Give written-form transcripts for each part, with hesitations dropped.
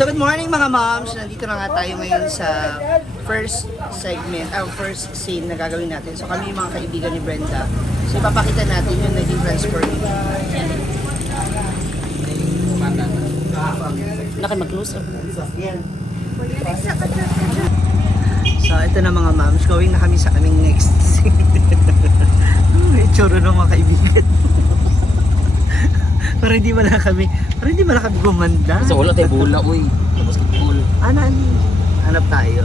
So good morning mga moms! Nandito na nga tayo ngayon sa first segment, first scene na gagawin natin. So kami yung mga kaibigan ni Brenda. So ipapakita natin yung naging transformation. Naka mag-close up. So ito na mga moms, going na kami sa aming next scene. Itsura ng mga kaibigan. Para hindi man kami gumanda. So wala tayo bola, uy. Basketball. Ano? Hanap tayo.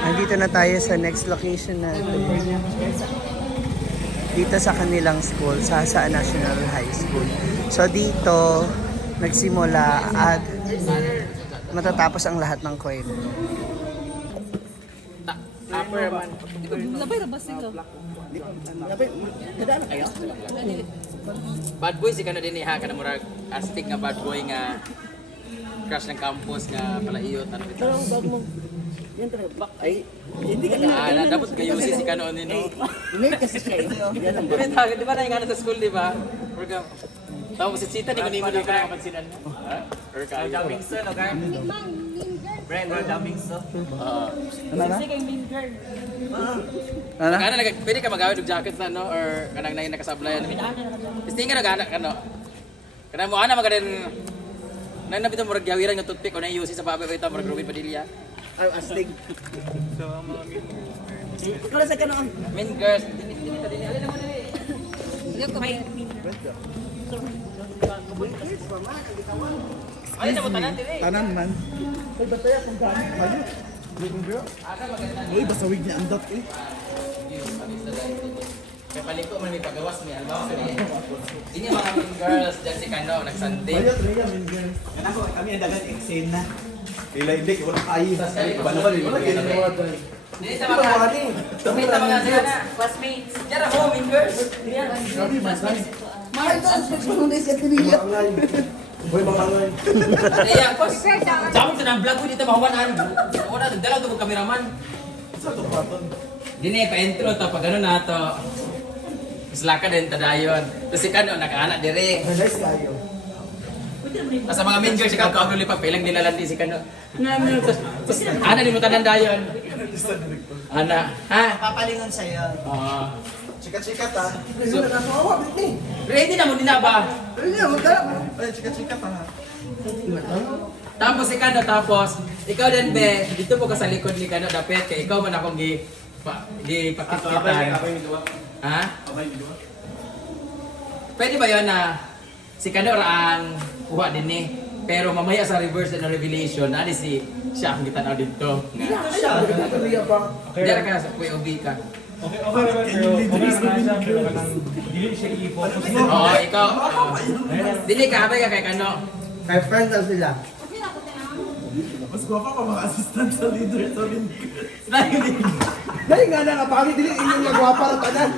Andito na tayo sa next location natin. Dito sa kanilang school, sa National High School. So dito, nagsimula at matatapos ang lahat ng kwento. Upper man. Labay na ba sila? Nadaan kayo? Bad boy si kana din ha kana murag astig nga bad boy nga crush ng campus nga palaiyot ano bitaw. Pero bag mo, yan talaga, ay, hindi ka Ah, dapat kayo si kano ni no. Late kasi siya. Yan ang Pero tawag di ba na nga sa school di ba? Murag tawo si Sita ni ko nimo di ka mapansinan mo. Ha? Or ka daming son okay? Brand or daming son. Kasi kay mean girl. Ano? Kana pwede ka magawid og jacket sa no or kanang nay nakasablayan. Istinga na gana kano. Kana mo ana magaden nang nabito murag gawiran nga toothpick o na yusi sa baboy ito murag Ruben Padilla. Ay, astig. Kala sa kanang Mean girls, dili alin naman dili. Hindi ko may mean girl. Alin na mo tanan dili. Tanan man. Ay, bataya kung gano'n. Ayun. Living girl. Uy, basta wig niya andot eh. Kaya paliko man may pagawas may albaw sa diyan. Ini mga mean girls diyan si Kano nagsante. Ayot, Rhea, min girl. Yan ako, kami ang dagat eksena na. Lila-ilik, wala kayo. Wala kayo. Dili sa mga Dili sa mga sila na classmates. Diyan ako mean girls. Grabe, masay. Mahal to, ang pagsunod siya tiniya. Uy, bakangay. Kaya kos. Jamon sa nang vlog ko dito mahuwanan. Wala nagdala to kameraman. Sa ito paton. Dini pa intro to pag ano na to. Islaka din tadayon. Tapos si Kano nakaanak dire. Nice kayo. Sa mga mean girls ikaw ka ulit pa pilang nilalandi si Kano. Ana di mo tanan dayon. Ana, ha? Papalingon sa'yo. Sikat-sikat ha. So, nakawawa, Britney. Ready na mo din na ba? Ayun niya, magkala mo. Ay, sikat-sikat ha. Tapos si Kano tapos ikaw din be dito po ka sa likod ni Kano dapat kay ikaw man akong pakikitan. Ha? Pwede ba yun na si Kano raang kuha din ni pero mamaya sa reverse na revelation na si siya ang gitanaw dito. Siya, nagkakariya pa. Diyan ka sa POV ka. Okay naman pero okay naman siya pero kanang dili siya i-focus mo. Oo, ikaw. Dili ka habay ka kay Kano. Kay friend daw sila. Mas guwapa pa mga assistant sa leader sa leader. Dali nga na, napakali dili inyong nagwapa na tanan.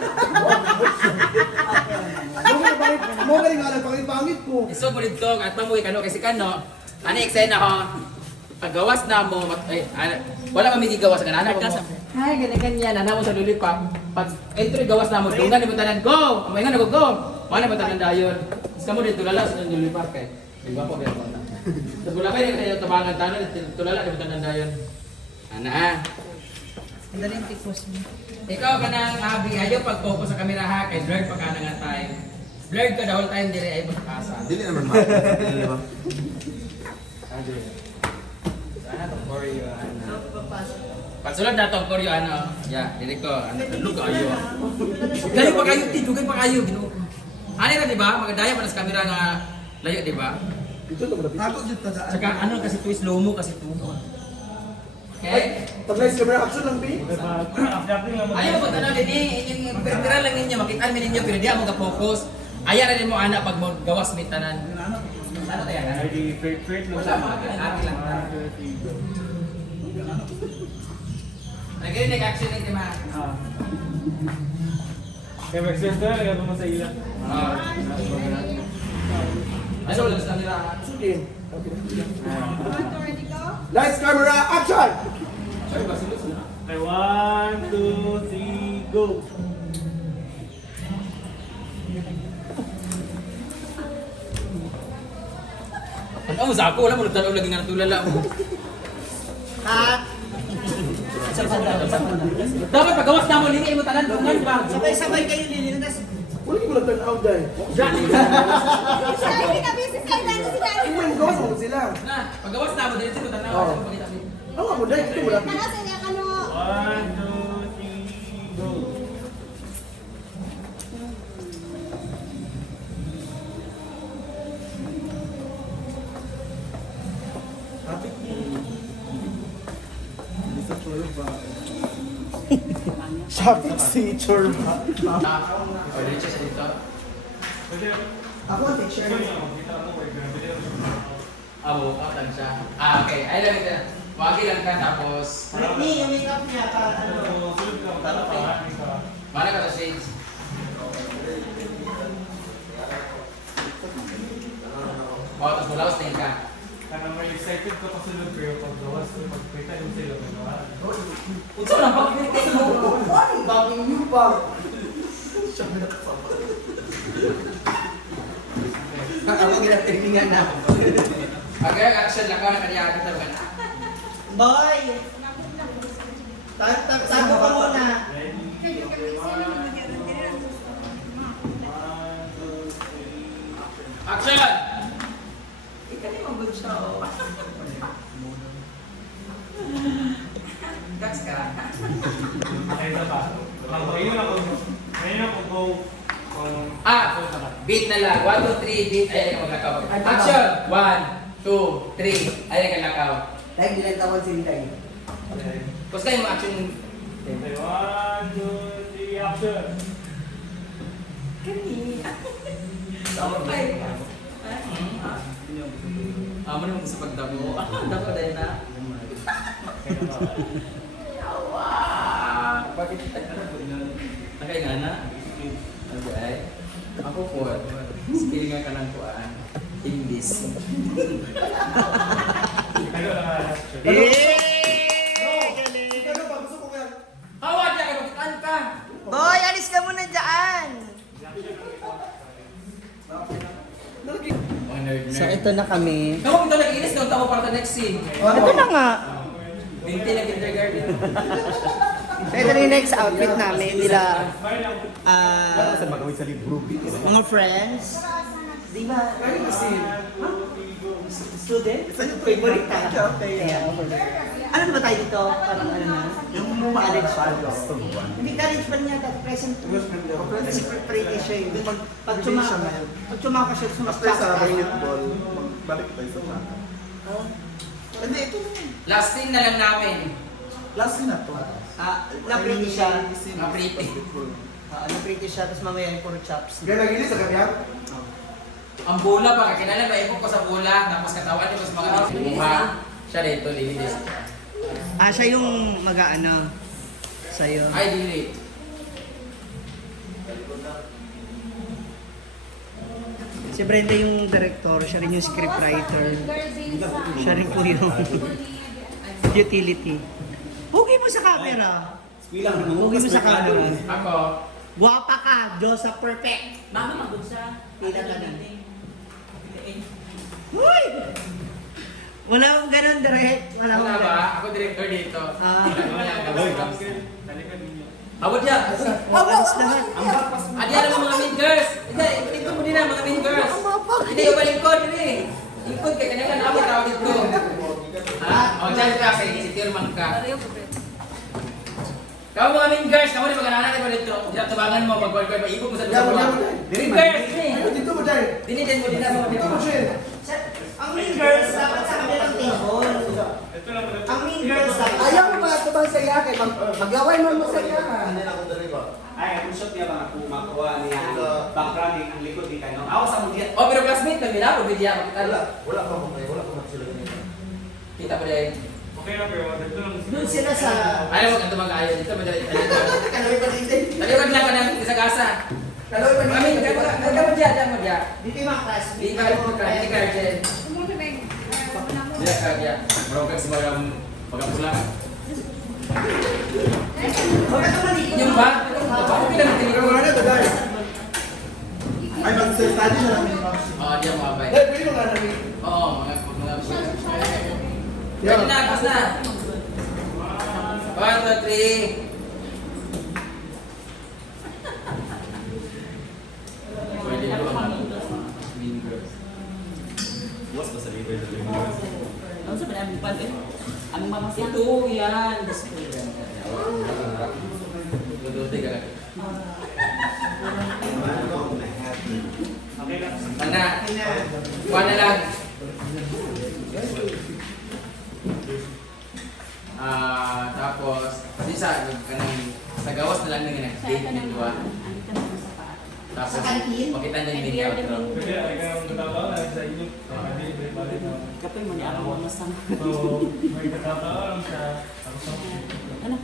Mo galing nga lang, pangit ko. So mo dito at mamuhi Kano kasi Kano. Ano eksena ko? Paggawas na mo, wala kami gigawas ka na. Ay, ganyan-ganyan. Ana mo sa lulipap. Pag entry gawas na mo, dungan mo tanan, go! Amay nga go! Wala mo tanan dayon. Tapos kamo dito tulala sa lulipap kay. Di ba po kaya mo na. Tapos wala kayo kayo tabangan tanan, tulala mo tanan dayon. Ana ah. Ang daling tipos mo. Ikaw ka nang abi, ayaw pag-focus sa camera ha, kay blurred pa ka na nga time. Blurred ka the whole time, dire ay magkasa. Dili naman ma. Dili ba? Sana to for you, ano. Pagsulod na to for you, ano. Yeah, dili ko, ano, look ayo. Dayo pa kayo, tidugay pa kayo, Ginoo. Ano na, di ba? Magdaya pa na sa camera nga layo, di ba? Ako dito sa... Saka ano kasi to, slow mo kasi to. Okay? Tablay sa camera action lang, B. Ayaw mo tanong din yung pera lang ninyo, makita mo ninyo, pero di mo ka-focus. Ayaw na din mo anak pag mo gawas may tanan. Ano tayo? Wala mo, ati lang. Nag-rin action ng tema. Kaya mag-center lagay mo sa ila. Ano wala sa nila? Sige. Lights, camera, action! Okay, 1, 2, 3, go! Kamu sa ako, wala mo nagtanaw lagi nga natulala mo. Cut! Dapat pagawas na mo, lini mo tanan dungan ba? Sabay-sabay kayo lilinas. Wala ko lang tanaw dahil. Sabi na business kayo natin si Daddy. Gawas mo sila. Na, pagawas na mo, dili mo tanaw. Ano mo dahil? Ito mo lang. Tara sa niya ka no. 1, 2, 3, go. Shopping feature ba? O, dili siya sa dito. Ako ang teacher. Abo, lang siya. Okay. Ay lang ito. Wagi lang ka tapos... Britney, yung makeup niya pa, ano? Mana ka sa shades? O, tapos mulawas na ka. Kanang may excited ko pasulod pero paggawas ko pagkita yung sila magawa. Unsa lang pag-print mo? Baging new bag. Ako ginatiringan na. Pag action lang ka na kaniya kita ba? Boy! Tago ka muna. Action! Gas ka. Okay na ba? Ngayon ako go. Beat na lang. 1, 2, 3, beat. Ayan ka maglakaw. Action! 1, 2, 3. Ayan ka lakaw. Dahil bilang tawag si Hinday. Basta yung action. 1, 2, 3, action! Amo naman sa pagdamo. Damo dahil na. Yawa! Bakit nakay nga na? Ano ay? Ako po. Skill nga ka ng kuhaan. English. Ano lang action? Ano ba? Gusto ko yan. Hawad niya kayo! Makitaan ka! Boy, alis ka muna dyan! So ito na kami. Kamu kita nag-inis ng tao para sa next scene. Ito na nga. Binti na kindergarten. So ito na yung next outfit namin. Nila, Sa magawin sa libro. mga friends. Di ba? Student? Favorite ka? Yeah. Ano ba tayo dito? Parang ano na? Yung college pa. gusto mo ba? Hindi college pa niya, present. Kasi pretty siya yun. Pag tsumaka siya, After sa basketball, magbalik tayo sa mga. Hindi, ito na yun. Last scene na lang namin. Last na to. Na-pretty siya. Na-pretty. Na-pretty siya, tapos mamaya yung puro chops. Ganda gini sa kanya? Ang bula pa, kakilala ba ipok ko sa bula, tapos katawan niyo sa mga mukha. Siya dito, lilinis. Siya yung mag-ano sa'yo. Ay, dili. Si Brenda yung director, siya rin yung scriptwriter. Siya rin po yung utility. Pugi mo sa camera. Pugi mo sa camera. Ako, Guwapa ka, Diyos sa perfect. Mama, magod siya. Pila ka na. Uy! Wala akong ganun direct. Wala akong wala ba? ganun. Ako director dito. Halika din niyo. Awad niya. Alas lahat. Adi na mga mean girls. Hindi, ito mo din na mga mean girls. Hindi, yung balingkod, hindi. Lingkod kay kanya ka na tawag dito. Ha? O, dyan ka, si Tirman ka. Kamu mga mean girls, kamu di mag-ananan ko dito. Diyan tubangan mo, mag-work maikot mo sa dito. Mean girls, Dito mo dahil. din mo din na mga Dito mo dito. siya. Ang Mean Girls, dapat sa kabilang table. Ito lang pala. Ang Mean Girls, dapat Ayaw mo ba ito bang sa iya kay maglaway mo mo sa iya ka. Ay, ang shot niya mga kumakuha niya background ang likod ni Kano. Ako sa mudya. Oh, pero classmate, kami na, o video. Wala pa mo kayo. Wala pa mo sila. Kita mo din. Okay na pero dito lang. doon sila sa... Ayaw mo ganito mag-ayaw. Dito madali. Kaloy pa dito. Taliwag lang ka ng isa gasa. Kaloy pa Kami, dito. kaya mo dyan. Dito yung mga classmates. Di ka, di ka, dyan. Di ka, dyan. Broken sa mga pagkapulang. Huwag ka maligid. Yung ba? Bakit pinag-tinig ko? Wala na ito dahil. Ay, mag-study na namin. Oo, di ako mabay. Dahil pwede mo nga namin. Oo, mga Ready na, tapos na. 1, 2, 3. Pwede na ba? Mean Girls. Buwas ba sa liver sa liver? Ano sa pinaming pan eh? Anong mamasa? Ito, yan. Duduti ka lang. Mana? Kuha na lang. Tapos, kasi sa gawas na lang nang nag-date ng dua. Tapos, makita na yung mini outro. Pwede, ay ka ng katawa, sa inyo. Balik mo. Kapoy mo niya ako masang. So, may katawa sa Ano?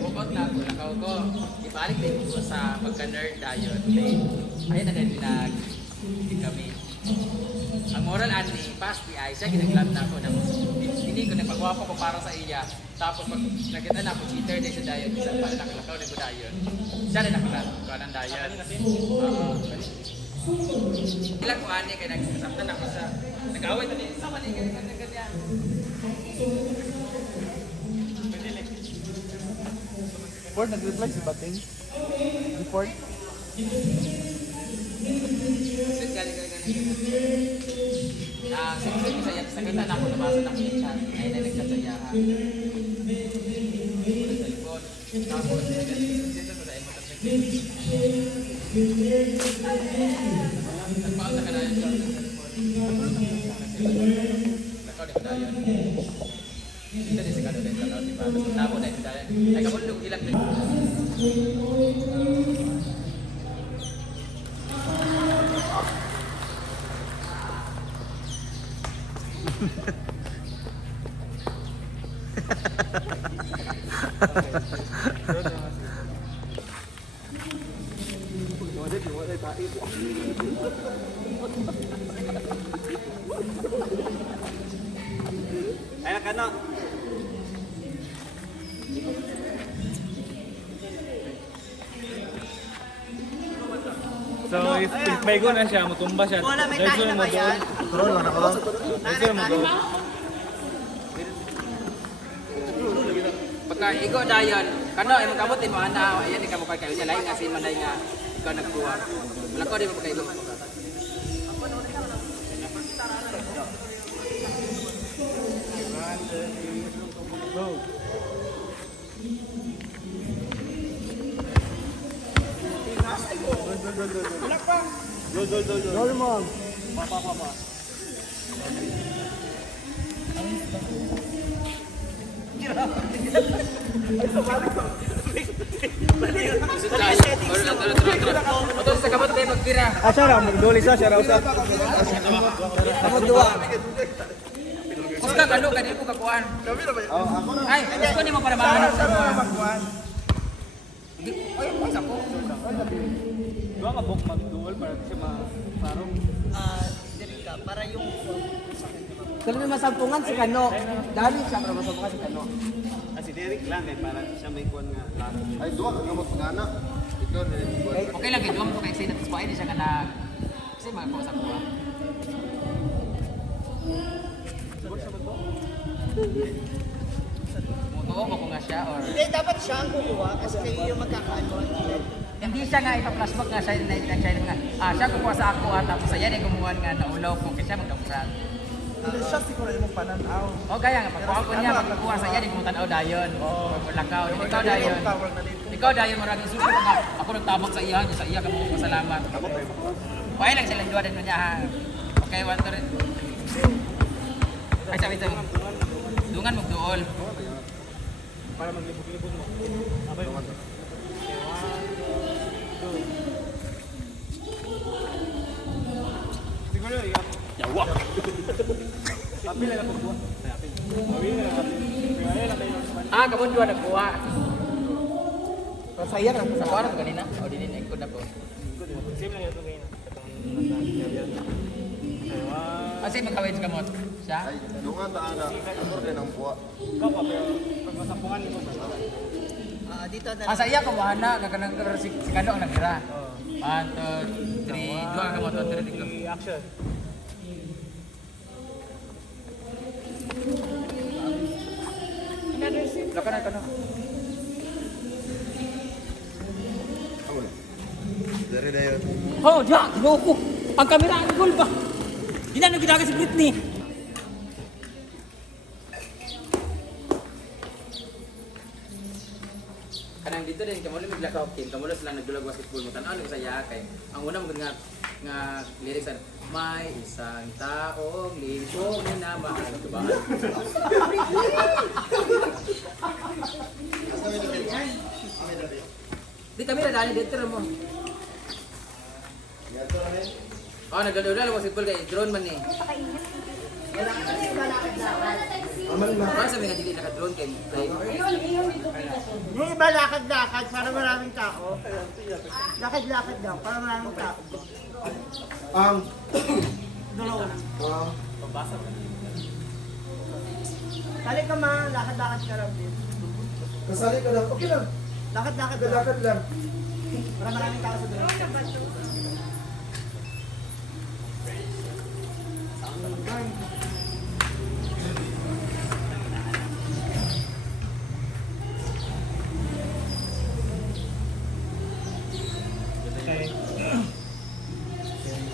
Bukod na ako, nakaw ko. Ibalik din ko sa pagka-nerd tayo. Ayun na din hindi kami. Ang moral ani, pass the eye. Siya ginaglam na ako ng hindi ko nagpagwapo ko para sa iya. Tapos pag nakita na ako, cheater din sa dayon. Isa pala nakalakaw na ko dayon. Siya rin nakalakaw ko ng dayon. Ilang ko ani kaya nagsasaktan ako sa nag-away to din. Sama ni ganyan. Ford, nag-reply si Bating? Report? Galing. Siyempre ko sa kita na ako, nabasa na ako yung chat. Ay, nagsatsaya. Telepon. Tapos, dito ko sa emo. Nagpaal na ka na yung chat ng telepon. Nakaw din ko na yun. Dito din si Kado din. Tapos na yung dayan. Ay, kamulog ilang din. Ay, nakano. So, if may go na siya, mutumba siya. Wala, may tayo na ba yan? Pagka ikaw dayon, kano imong kabutin mo ana, ayan ikaw mo kayo siya lain nga sin manay nga ikaw nagbuhat. Wala ko di mo pagkailo. Normal. Motor sa kabot tayo magtira. Siya raw, magduli siya raw sa. Ako dua. Uska kano kanil ko kakuan. Ay, gusto ni mo para mahanap sa mga. Ay, sa ko. Dua ka bok mag-dual para siya ma-parong. Para yung Kaya may masampungan si Kano. Dali siya para masampungan si Kano. Si Derek lang eh, para siya may kuwan nga. Ay, duwa ka gamot pag-anak. Ikaw na rin. Okay lang gid mo kay say natis paay di siya kanag. Kasi mga ko sa kuha. Mutuo mo ko nga siya or hindi, dapat siya ang kukuha kasi kayo yung magkakaano. hindi siya nga ipa-flashback nga siya na siya nga siya kukuha sa ako at tapos ayan ay kumuha nga na ulaw ko kasi siya magkaprag. Siya siguro yung pananaw. O kaya nga pagkuha ko niya magkukuha sa iya di mo tanaw dayon. Lakaw, ikaw dayon. Ikaw dayon maraming sulit nga ako nagtabok sa iya ka mo pasalamat. Okay lang sila duwa din niya ha. Okay, one to rin. Ay sabi sa dungan mo duol. Para maglibog-libog mo. Abay, siguro, Yawa! happy na lang pagbuha. Happy. Happy na lang. Kaya lang kayo. Kabon duwa nagkuha. Saya na. Sa kuha na kanina. O dinin ko na po. Same lang ito ngayon. Kasi magkawin sa kamot. Siya? Ay, dunga ta ana. Ako rin ang buwa. Kapa, pero pag masampungan mo, Dito na Sa iya kumuha na. Kaganang si Kano ang nagira. 1, 2, 3. Dua ka mo, 2, 3, go. Action. Lakan na. Dari na yun. Oh, diyan, loko. Ang kamera ang goal ba? Di na nagdaga si Britney. Kanang dito din, kamulo maglakaw team, kamulo sila nagdulag basketball mo. Tanaw lang saya kay. Ang una mo nga lyrics an, may isang taong lingkong minamahal. Diba? Di kami na dali dito mo. Oh, nagdudula lang basketball kay drone man ni. Para sa mga dili naka-drone kay play. Yung iba lakad-lakad para maraming tao. Lakad-lakad lang para maraming tao. Sali ka ma, lakad-lakad ka lang din. Kasali ka lang. Okay lang. Lakad-lakad lang. Lakad lang. Para maraming tao sa dulo.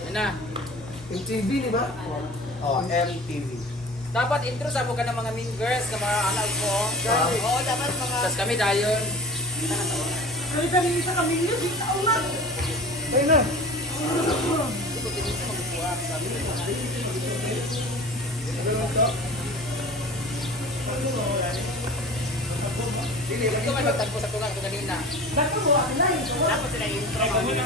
Yan na. MTV, di ba? Oh, MTV. Dapat intro sa mo ka ng mga mean girls na mga anak mo. Oo, dapat mga... Tapos kami dayon. Ayun na. Ito man magtagpo sa tunga ito kanina. Dapat sila intro ka muna.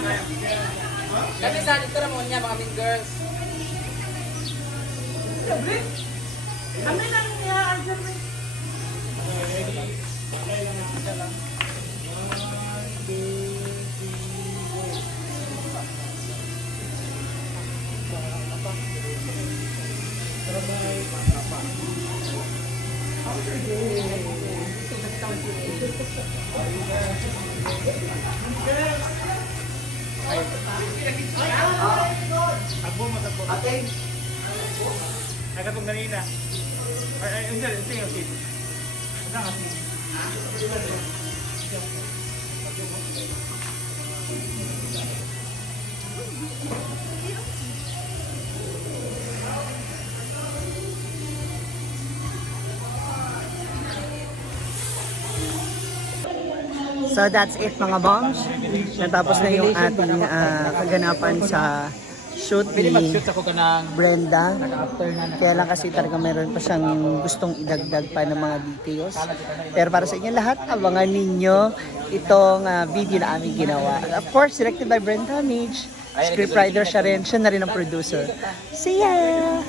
Kami sa dito na mo niya mga mean girls. Takbo mo, takbo. Ating. Ay, katong kanina. Ay, hindi yung seat. Wala nga seat. So that's it mga bombs. Natapos na yung ating kaganapan sa shoot Pwede ni mag-shoot ako ka ng Brenda. after na. Kaya lang kasi talaga meron pa siyang gustong idagdag pa ng mga details. Pero para sa inyo lahat, abangan ninyo itong video na aming ginawa. Of course, directed by Brenda Midge. Scriptwriter siya rin. Siya na rin ang producer. See ya!